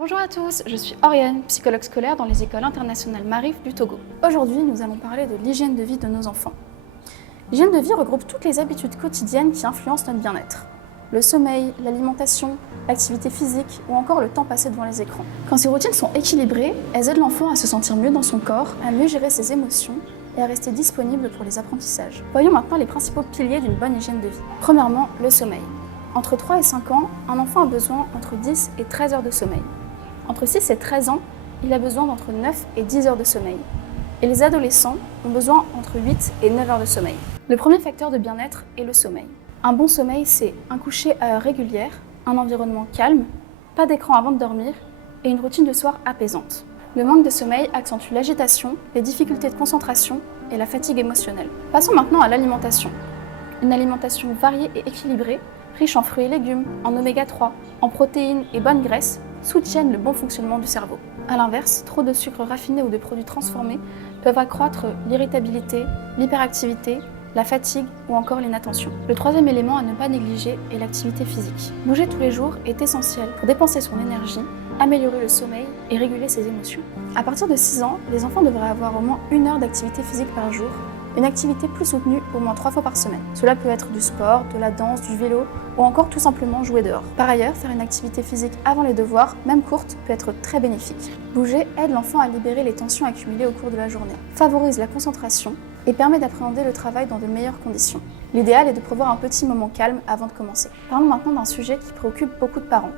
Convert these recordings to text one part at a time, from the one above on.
Bonjour à tous, je suis Oriane, psychologue scolaire dans les écoles internationales Marif du Togo. Aujourd'hui, nous allons parler de l'hygiène de vie de nos enfants. L'hygiène de vie regroupe toutes les habitudes quotidiennes qui influencent notre bien-être. Le sommeil, l'alimentation, l'activité physique ou encore le temps passé devant les écrans. Quand ces routines sont équilibrées, elles aident l'enfant à se sentir mieux dans son corps, à mieux gérer ses émotions et à rester disponible pour les apprentissages. Voyons maintenant les principaux piliers d'une bonne hygiène de vie. Premièrement, le sommeil. Entre 3 et 5 ans, un enfant a besoin entre 10 et 13 heures de sommeil. Entre 6 et 13 ans, il a besoin d'entre 9 et 10 heures de sommeil. Et les adolescents ont besoin entre 8 et 9 heures de sommeil. Le premier facteur de bien-être est le sommeil. Un bon sommeil, c'est un coucher à heure régulière, un environnement calme, pas d'écran avant de dormir et une routine de soir apaisante. Le manque de sommeil accentue l'agitation, les difficultés de concentration et la fatigue émotionnelle. Passons maintenant à l'alimentation. Une alimentation variée et équilibrée, riche en fruits et légumes, en oméga 3, en protéines et bonnes graisses, soutiennent le bon fonctionnement du cerveau. A l'inverse, trop de sucre raffiné ou de produits transformés peuvent accroître l'irritabilité, l'hyperactivité, la fatigue ou encore l'inattention. Le troisième élément à ne pas négliger est l'activité physique. Bouger tous les jours est essentiel pour dépenser son énergie, améliorer le sommeil et réguler ses émotions. À partir de 6 ans, les enfants devraient avoir au moins 1 heure d'activité physique par jour, une activité plus soutenue au moins 3 fois par semaine. Cela peut être du sport, de la danse, du vélo ou encore tout simplement jouer dehors. Par ailleurs, faire une activité physique avant les devoirs, même courte, peut être très bénéfique. Bouger aide l'enfant à libérer les tensions accumulées au cours de la journée, favorise la concentration et permet d'appréhender le travail dans de meilleures conditions. L'idéal est de prévoir un petit moment calme avant de commencer. Parlons maintenant d'un sujet qui préoccupe beaucoup de parents,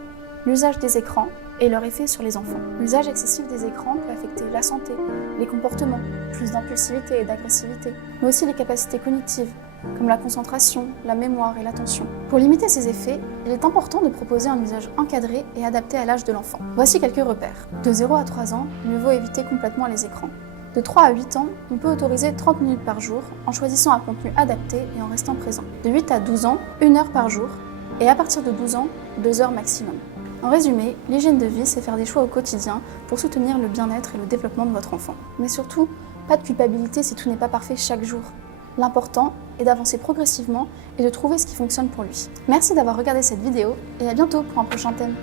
l'usage des écrans et leur effet sur les enfants. L'usage excessif des écrans peut affecter la santé, les comportements, plus d'impulsivité et d'agressivité, mais aussi les capacités cognitives, comme la concentration, la mémoire et l'attention. Pour limiter ces effets, il est important de proposer un usage encadré et adapté à l'âge de l'enfant. Voici quelques repères. De 0 à 3 ans, mieux vaut éviter complètement les écrans. De 3 à 8 ans, on peut autoriser 30 minutes par jour en choisissant un contenu adapté et en restant présent. De 8 à 12 ans, 1 heure par jour, et à partir de 12 ans, 2 heures maximum. En résumé, l'hygiène de vie, c'est faire des choix au quotidien pour soutenir le bien-être et le développement de votre enfant. Mais surtout, pas de culpabilité si tout n'est pas parfait chaque jour. L'important est d'avancer progressivement et de trouver ce qui fonctionne pour lui. Merci d'avoir regardé cette vidéo et à bientôt pour un prochain thème.